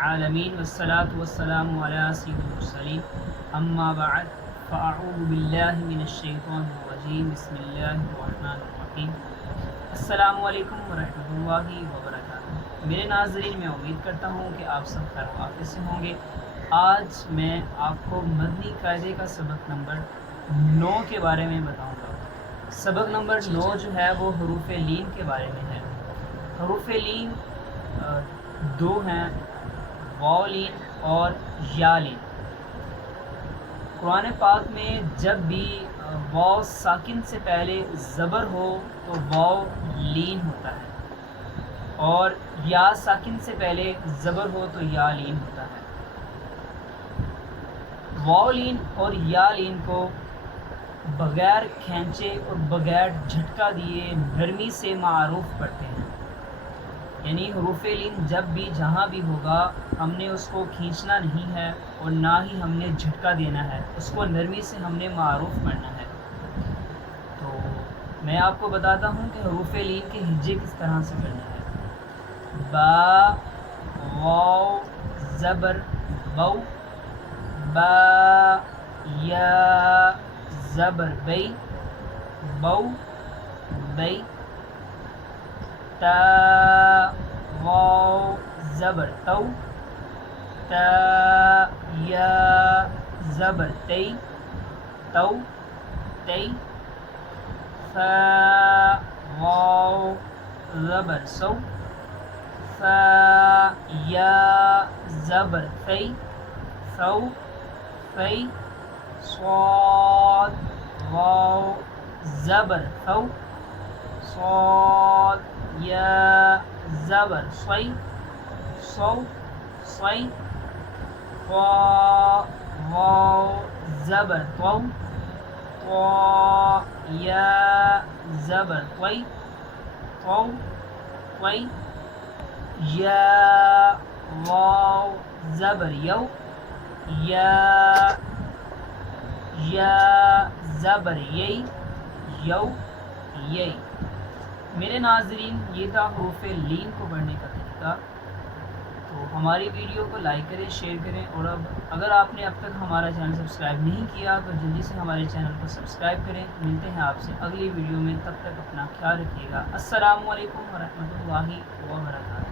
العالمین والصلاة والسلام علی سید المرسلین اما بعد فاعوذ باللہ من الشیطان الرجیم بسم اللہ الرحمن الرحیم السلام علیکم ورحمۃ اللہ وبرکاتہ۔ میرے ناظرین، میں امید کرتا ہوں کہ آپ سب خیر و عافیت سے ہوں گے۔ آج میں آپ کو مدنی قاعدے کا سبق نمبر 9 کے بارے میں بتاؤں گا۔ سبق نمبر 9 جو ہے وہ حروف لین کے بارے میں ہے۔ حروف لین دو ہیں، واو لین اور یا لین۔ قرآن پاک میں جب بھی واو ساکن سے پہلے زبر ہو تو واو لین ہوتا ہے، اور یا ساکن سے پہلے زبر ہو تو یا لین ہوتا ہے۔ واو لین اور یا لین کو بغیر کھینچے اور بغیر جھٹکا دیے نرمی سے معروف پڑھتے ہیں، یعنی حروف لین جب بھی جہاں بھی ہوگا ہم نے اس کو کھینچنا نہیں ہے اور نہ ہی ہم نے جھٹکا دینا ہے، اس کو نرمی سے ہم نے معروف پڑھنا ہے۔ تو میں آپ کو بتاتا ہوں کہ حروف لین کے ہجے کس طرح سے کرنا ہے۔ با، واو زبر بو، با، یا زبر بی، بو بی، تا، واو زبر تو، تا، یا زبر تی، تو، تی، فا، واو زبر سو، فا، یا زبر فی، ثو، فی، صاد، واو زبر ثو، صاد، یا زبر صی، صو، صی، طا، واو زبر طو، طا، یا زبر طی، طو، طی، یا، واو زبر یو، یا زبر یی، یو، یی۔ میرے ناظرین، یہ تھا حروف لین کو پڑھنے کا طریقہ۔ تو ہماری ویڈیو کو لائک کریں، شیئر کریں، اور اگر آپ نے اب تک ہمارا چینل سبسکرائب نہیں کیا تو جلدی سے ہمارے چینل کو سبسکرائب کریں۔ ملتے ہیں آپ سے اگلی ویڈیو میں، تب تک اپنا خیال رکھیے گا۔ السلام علیکم ورحمۃ اللہ وبرکاتہ۔